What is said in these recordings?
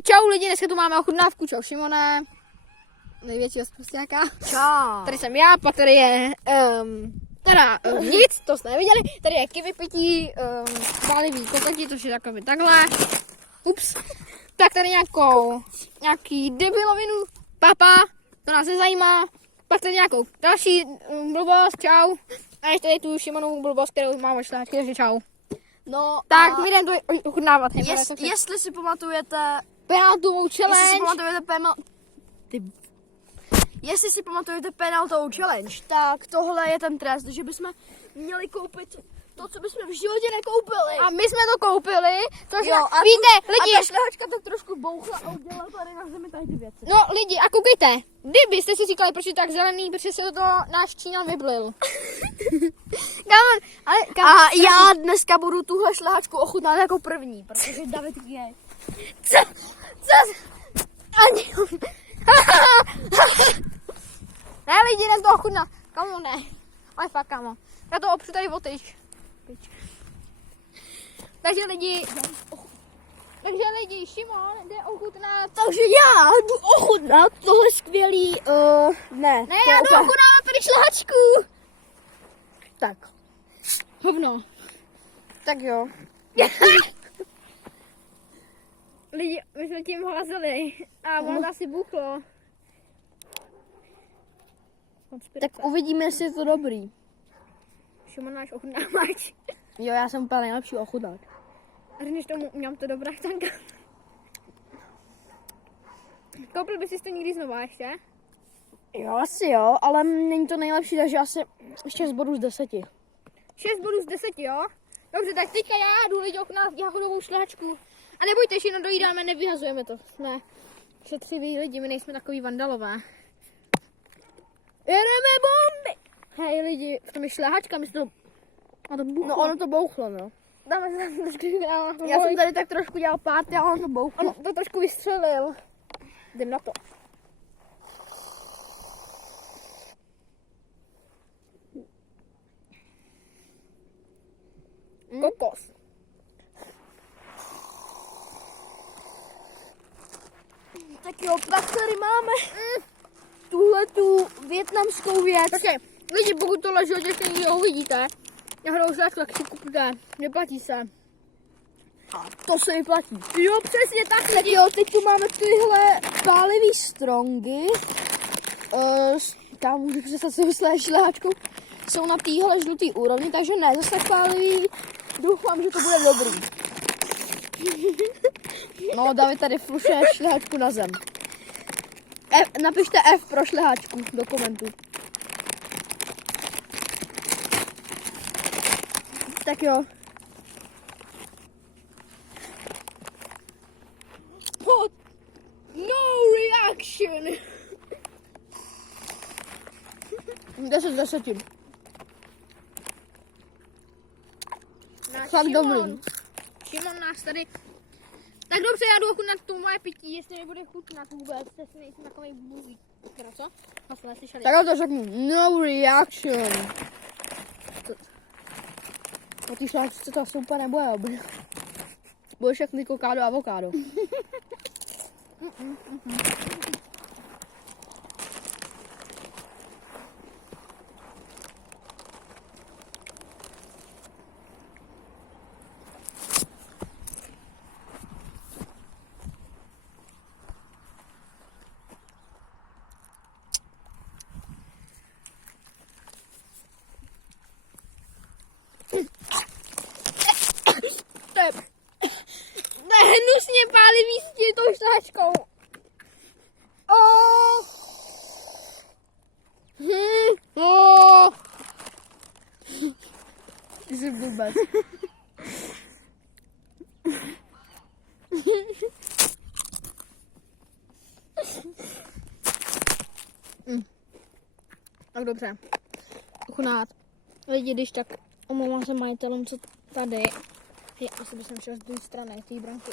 Čau lidi, dneska tu máme ochutnávku. Čau Šimone. Největšího zprostěka. Čau. Tady jsem já, pak tady je nic, to jste neviděli. Tady je kiwi pití, pálivý kokoti, což je takový takhle. Ups. Tak tady nějaký debilovinu, papa, to nás nezajímá. Pak tady nějakou další blbost, čau. A ještě tady tu Šimonovou blbost, kterou máme šláčky, takže čau. No tak jdeme to ochutnávat. Jestli si pamatujete penaltovou challenge. Jestli si pamatujete penaltovou challenge, tak tohle je ten trest, že bychom měli koupit to, co bychom v životě nekoupili. A my jsme to koupili, takže jo, víte, lidi. A ta šlehačka tak trošku bouchla a udělala tady na zemi tady ty věci. No lidi, a koukejte, kdybyste si říkali, proč je tak zelený, protože se to náš Číňan vyblil. A já dneska budu tuhle šlehačku ochutnat jako první, protože David je. Co? Ani. Ne lidi, jdem to ochutnat. Kamo ne. Ale fakt kamo. Já to opřu tady o tyč. Takže lidi, Šimon jde ochutnat. Takže já jdu ochutnat tohle skvělý, Ne, já jdu ochutnávat tady šlehačku. Tak. Hovno. Tak jo. Lidi, my jsme tím házeli a ono asi buchlo. Tak uvidíme, jestli je to dobrý. Šimon, náš ochutnávač. Jo, já jsem úplně nejlepší ochutnáč. A řekneš tomu, mám to dobrá tanka. Koupil bys si to někdy znova ještě? Jo, asi jo, ale není to nejlepší, takže asi 6 bodů z 10. 6 bodů z 10, jo? Dobře, tak teďka já jdu lidi ochutnávat jahodovou šlehačku. A nebojte, že jenom dojídáme, nevyhazujeme to. Jsme šetřiví lidi, my nejsme takový vandalové. Jedeme bomby! Hej lidi, v tom je šlehačka, my to... A to buchlo. No ono to bouchlo, no. Dáme se tam trošku dál. Já jsem tady tak trošku dělal párty a ono to bouchlo. On to trošku vystřelil. Jdem na to. Kokos. Tak jo, tak tady máme tuhle tu vietnamskou věc. Takže lidi, pokud tohle životě ještě někdy uvidíte, jahodovou šlehačku, tak si kupujte. Vyplatí se. A to se vyplatí. Jo, přesně tak. Tak jo, teď tu máme tyhle pálivý strongy. Tam můžu představit si své šlehačku. Jsou na téhle žlutý úrovni, takže ne zase tak pálivý. Doufám, že to bude dobrý. No, David tady fluše šlehačku na zem. Napište F pro šlehačku do komentu. Tak jo. Hot. No reaction. 10 z 10. Fakt dobrý. Šimon nás tady... Tak dobře, já jdu ochutnat to moje pití, jestli nebude chutnat vůbec, jestli nejsem takovej buzík. Teda co? To jsme neslyšeli. Tak já to řeknu. No reaction. O té šláčce to asi úplně nebude dobrý. Bude všechny kokádo a avokádo. To je hnusně pálivý s tou šlehačkou. Ty jsi blbec. Tak dobře. Ochutnat. Lidi, když tak omlouvám se majitelům, co tady. Hej, asi bych šel z druhé strany, té branky.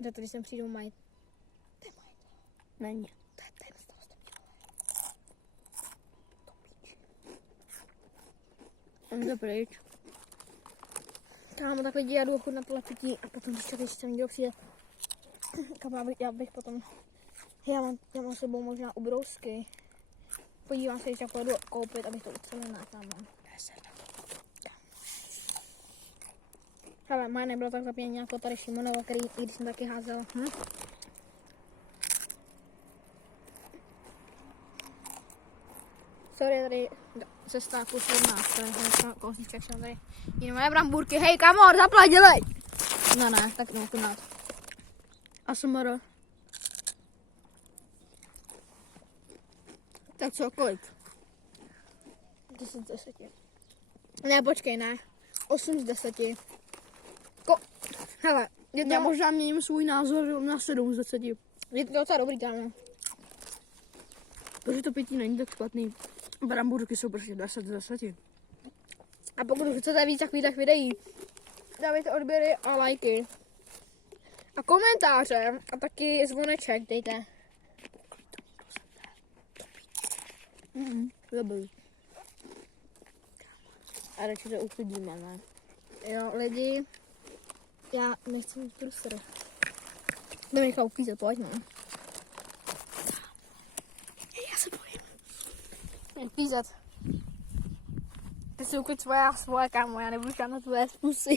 Že tady sem přijdou majitel. To je majitel. Není. To je ten starosta. On jde pryč. Kámo, tak lidi, já jdu ochutnat tohle pití a potom když tak ještě někdo přijde, Já bych potom... Já mám s sebou možná ubrousky. Podívám se, jestli jak půjdu koupit, abych to ucelil tam. Hele, moje nebylo tak zapěnění jako tady Šimonovo, který když jsem taky házela. Sorry, tady se stáku 17, to je kousíček, jsem tady jiné moje brambůrky. Hej, kamor, zaplať, dělej! No ne, tak no, to máte. ASMR. Tak co, kolik? 10 z 10. Ne, počkej, ne. 8 z 10. Hele, je to, Já možná měním svůj názor na 7 z 10. je to docela dobrý tam. Protože to pití není tak špatný. Bramburky jsou prostě 10 z 10. A pokud chcete víc takových videí, dávejte odběry a lajky. A komentáře a taky zvoneček dejte. Dobrý. A radši to uklidíme, ne? Jo, lidi, já nechci mít průser. Jdeme nechal uklízet, pojď no. Já se bojím. Uklízet. Ty si uklid svoje kámo, já nebudu šát na tvoje způsoby.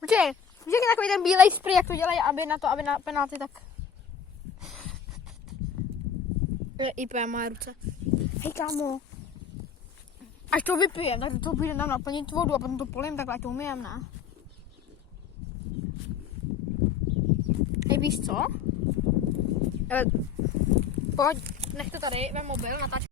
Počkej, víš, jak je takový ten bílej spray, jak to dělají, aby na penalty, tak... Je IP moje ruce. Hej kámo. Až to vypijem, tak to půjde tam naplnit vodu a potom to polím, takhle ať to umyjem, ne? Hej, víš co? Pojď, nech to tady, vem mobil, natáč.